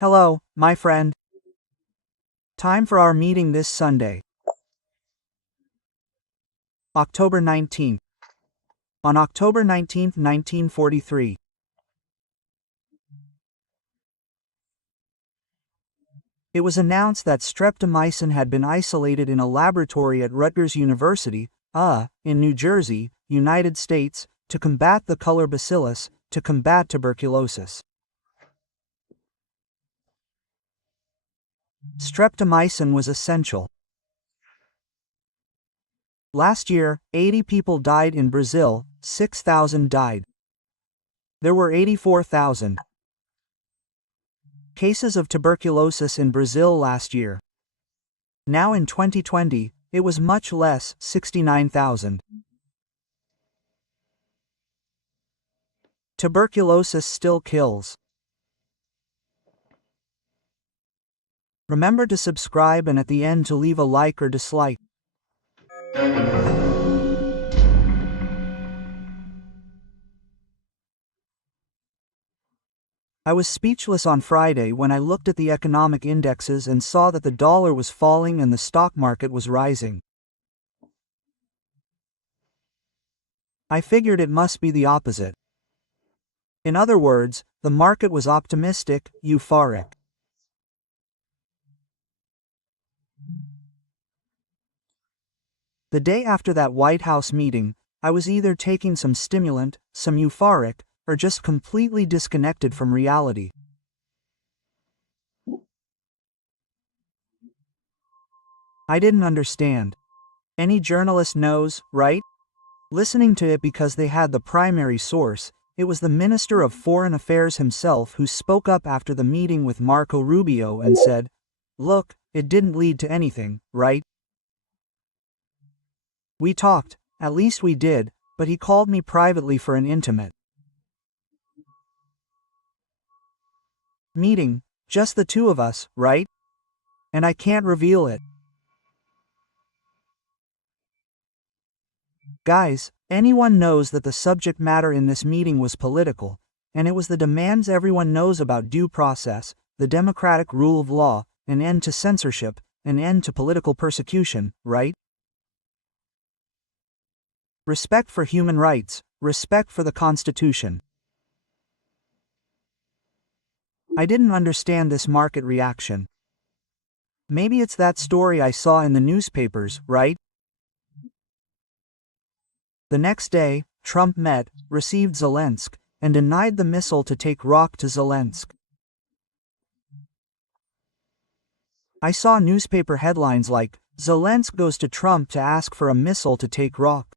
Hello, my friend. Time for our meeting this Sunday, October 19th. On October 19th, 1943, it was announced that streptomycin had been isolated in a laboratory at Rutgers University, in New Jersey, United States, to combat the color bacillus, to combat tuberculosis. Streptomycin was essential. Last year, 80 people died in Brazil, 6,000 died. There were 84,000 cases of tuberculosis in Brazil last year. Now in 2020, it was much less, 69,000. Tuberculosis still kills. Remember to subscribe and at the end to leave a like or dislike. I was speechless on Friday when I looked at the economic indexes and saw that the dollar was falling and the stock market was rising. I figured it must be the opposite. In other words, the market was optimistic, euphoric. The day after that White House meeting, I was either taking some stimulant, some euphoric, or just completely disconnected from reality. I didn't understand. Any journalist knows, right? Listening to it because they had the primary source, it was the Minister of Foreign Affairs himself who spoke up after the meeting with Marco Rubio and said, "Look, it didn't lead to anything, right? We talked, at least we did, but he called me privately for an intimate meeting, just the two of us, right? And I can't reveal it." Guys, anyone knows that the subject matter in this meeting was political, and it was the demands everyone knows about due process, the democratic rule of law, an end to censorship, an end to political persecution, right? Respect for human rights, respect for the Constitution. I didn't understand this market reaction. Maybe it's that story I saw in the newspapers, right? The next day, Trump met, received Zelensky, and denied the missile to take rock to Zelensky. I saw newspaper headlines like, "Zelensky goes to Trump to ask for a missile to take rock."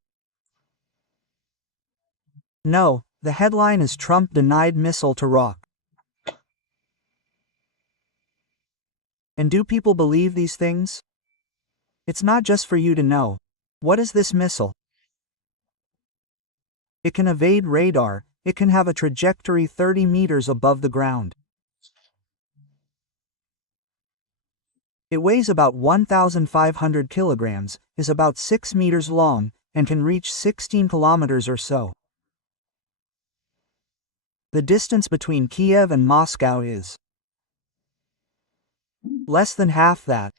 No, the headline is "Trump denied missile to rock." And do people believe these things? It's not just for you to know. What is this missile? It can evade radar, it can have a trajectory 30 meters above the ground. It weighs about 1,500 kilograms, is about 6 meters long, and can reach 16 kilometers or so. The distance between Kiev and Moscow is less than half that.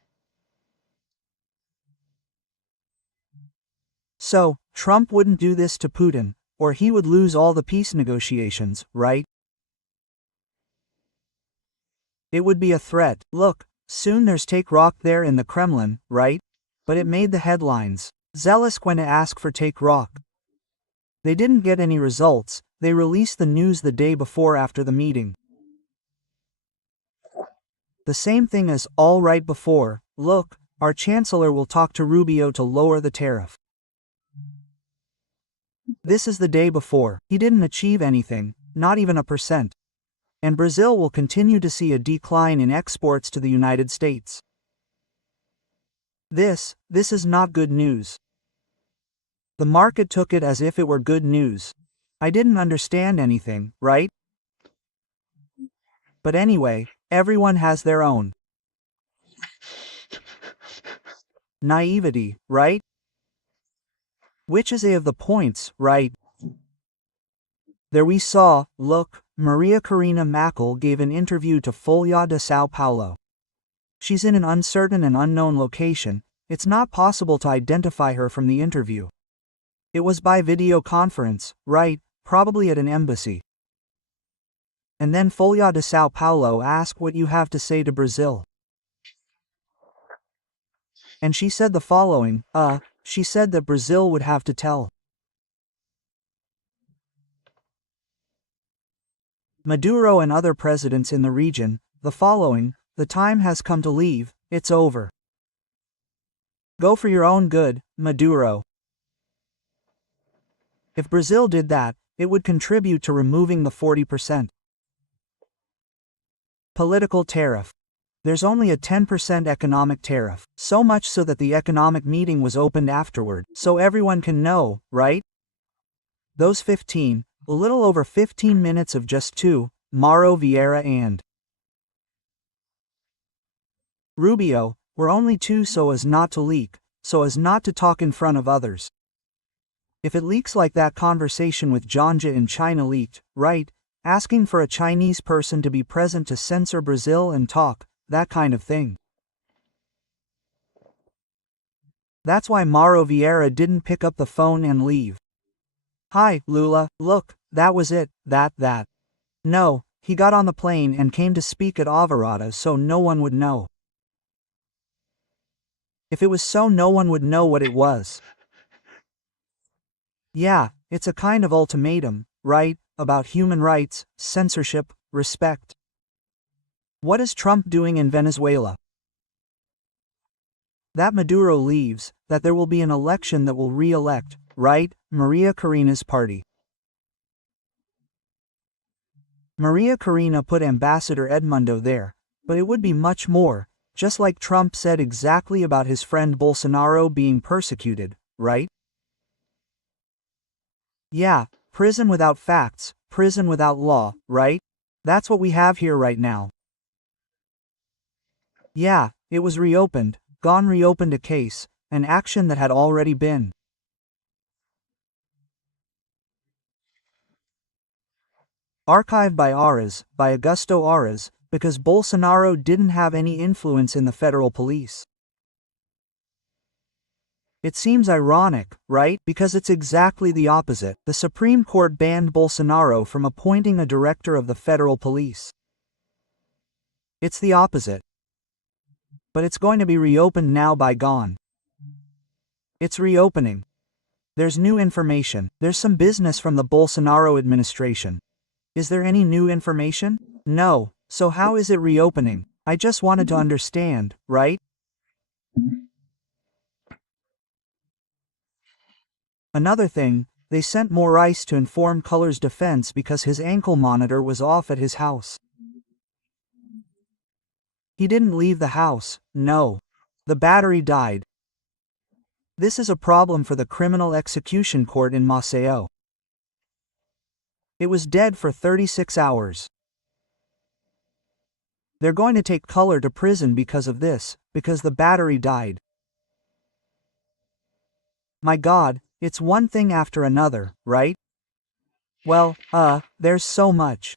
So, Trump wouldn't do this to Putin, or he would lose all the peace negotiations, right? It would be a threat. Look, soon there's take rock there in the Kremlin, right? But it made the headlines. Zelensky went to ask for take rock. They didn't get any results, they released the news the day before after the meeting. The same thing as all right before, look, our chancellor will talk to Rubio to lower the tariff. This is the day before, he didn't achieve anything, not even a percent. And Brazil will continue to see a decline in exports to the United States. This is not good news. The market took it as if it were good news. I didn't understand anything, right? But anyway, everyone has their own naivety, right? Which is a of the points, right? There we saw, look, Maria Corina Mackel gave an interview to Folha de São Paulo. She's in an uncertain and unknown location. It's not possible to identify her from the interview. It was by video conference, right, probably at an embassy. And then Folha de São Paulo asked what you have to say to Brazil. And she said the following, she said that Brazil would have to tell Maduro and other presidents in the region the following: the time has come to leave, it's over. Go for your own good, Maduro. If Brazil did that, it would contribute to removing the 40% political tariff. There's only a 10% economic tariff, so much so that the economic meeting was opened afterward, so everyone can know, right? Those 15, a little over 15 minutes of just two, Mauro Vieira and Rubio, were only two so as not to leak, so as not to talk in front of others. If it leaks like that conversation with Janja in China leaked, right, asking for a Chinese person to be present to censor Brazil and talk, that kind of thing. That's why Mauro Vieira didn't pick up the phone and leave. Hi, Lula, look, that was it, that. No, he got on the plane and came to speak at Alvorada so no one would know. If it was so no one would know what it was. Yeah, it's a kind of ultimatum, right, about human rights, censorship, respect. What is Trump doing in Venezuela? That Maduro leaves, that there will be an election that will re-elect, right, Maria Corina's party. Maria Corina put Ambassador Edmundo there, but it would be much more, just like Trump said exactly about his friend Bolsonaro being persecuted, right? Yeah, prison without facts, prison without law, right? That's what we have here right now. Yeah, it was reopened, reopened a case, an action that had already been archived by Aras, by Augusto Aras, because Bolsonaro didn't have any influence in the federal police. It seems ironic, right? Because it's exactly the opposite. The Supreme Court banned Bolsonaro from appointing a director of the federal police. It's the opposite. But it's going to be reopened now by GON. It's reopening. There's new information. There's some business from the Bolsonaro administration. Is there any new information? No. So how is it reopening? I just wanted to understand, right? Another thing, they sent Moraes to inform Color's defense because his ankle monitor was off at his house. He didn't leave the house, no. The battery died. This is a problem for the criminal execution court in Maceió. It was dead for 36 hours. They're going to take Color to prison because of this, because the battery died. My God, it's one thing after another, right? Well, there's so much.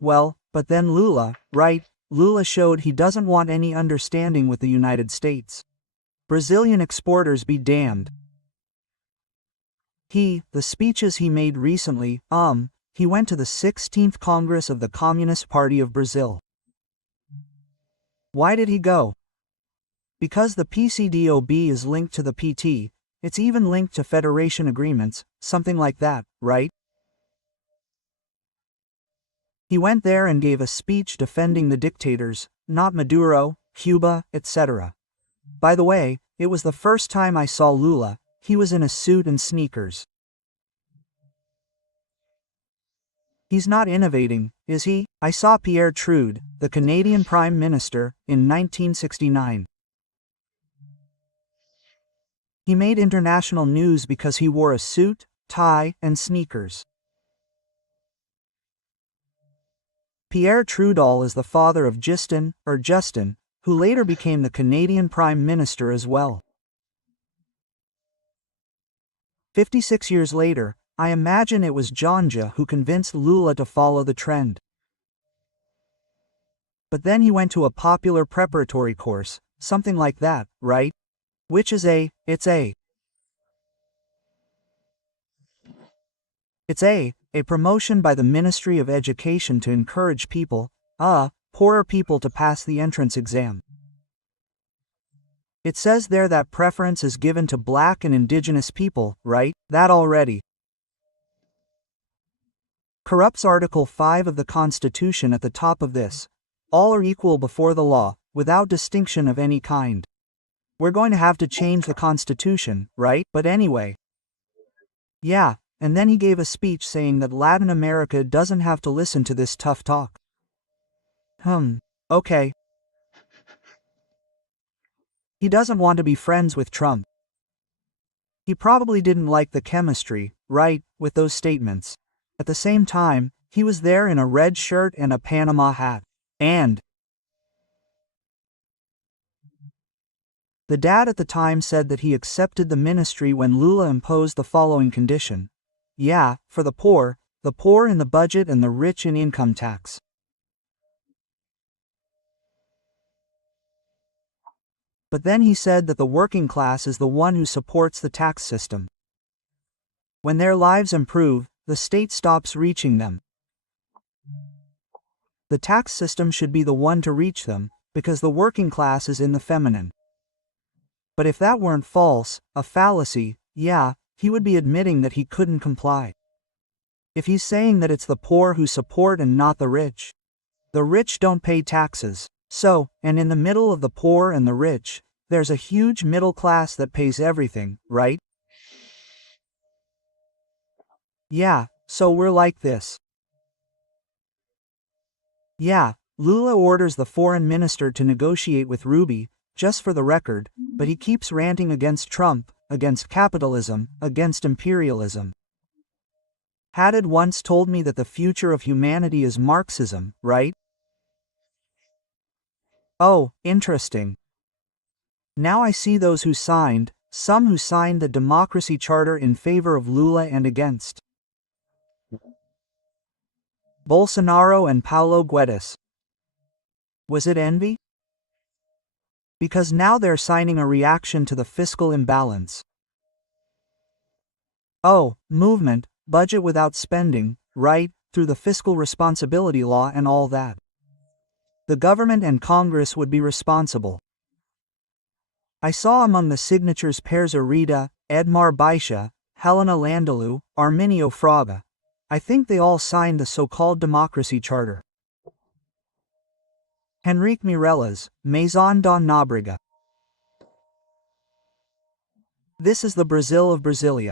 Well, but then Lula, right? Lula showed he doesn't want any understanding with the United States. Brazilian exporters be damned. The speeches he made recently, he went to the 16th Congress of the Communist Party of Brazil. Why did he go? Because the PCDOB is linked to the PT, it's even linked to federation agreements, something like that, right? He went there and gave a speech defending the dictators, not Maduro, Cuba, etc. By the way, it was the first time I saw Lula. He was in a suit and sneakers. He's not innovating, is he? I saw Pierre Trudeau, the Canadian Prime Minister, in 1969. He made international news because he wore a suit, tie, and sneakers. Pierre Trudeau is the father of Justin, who later became the Canadian Prime Minister as well. 56 years later, I imagine it was Janja who convinced Lula to follow the trend. But then he went to a popular preparatory course, something like that, right? Which is it's a promotion by the Ministry of Education to encourage people, poorer people to pass the entrance exam. It says there that preference is given to black and indigenous people, right? That already corrupts Article 5 of the Constitution at the top of this. All are equal before the law, without distinction of any kind. We're going to have to change the Constitution, right? But anyway. Yeah, and then he gave a speech saying that Latin America doesn't have to listen to this tough talk. Okay. He doesn't want to be friends with Trump. He probably didn't like the chemistry, right, with those statements. At the same time, he was there in a red shirt and a Panama hat. And the dad at the time said that he accepted the ministry when Lula imposed the following condition. Yeah, for the poor in the budget and the rich in income tax. But then he said that the working class is the one who supports the tax system. When their lives improve, the state stops reaching them. The tax system should be the one to reach them, because the working class is in the feminine. But if that weren't false, a fallacy, yeah, he would be admitting that he couldn't comply. If he's saying that it's the poor who support and not the rich don't pay taxes. So, and in the middle of the poor and the rich, there's a huge middle class that pays everything, right? Yeah, so we're like this. Yeah, Lula orders the foreign minister to negotiate with Ruby, just for the record, but he keeps ranting against Trump, against capitalism, against imperialism. Haddad once told me that the future of humanity is Marxism, right? Oh, interesting. Now I see those who signed, some who signed the Democracy Charter in favor of Lula and against Bolsonaro and Paulo Guedes. Was it envy? Because now they're signing a reaction to the fiscal imbalance. Oh, movement, budget without spending, right, through the fiscal responsibility law and all that. The government and Congress would be responsible. I saw among the signatures Perza Rita, Edmar Baixa, Helena Landalou, Arminio Fraga. I think they all signed the so-called Democracy Charter. Henrique Mireles, Maison da Nóbrega. This is the Brazil of Brasilia.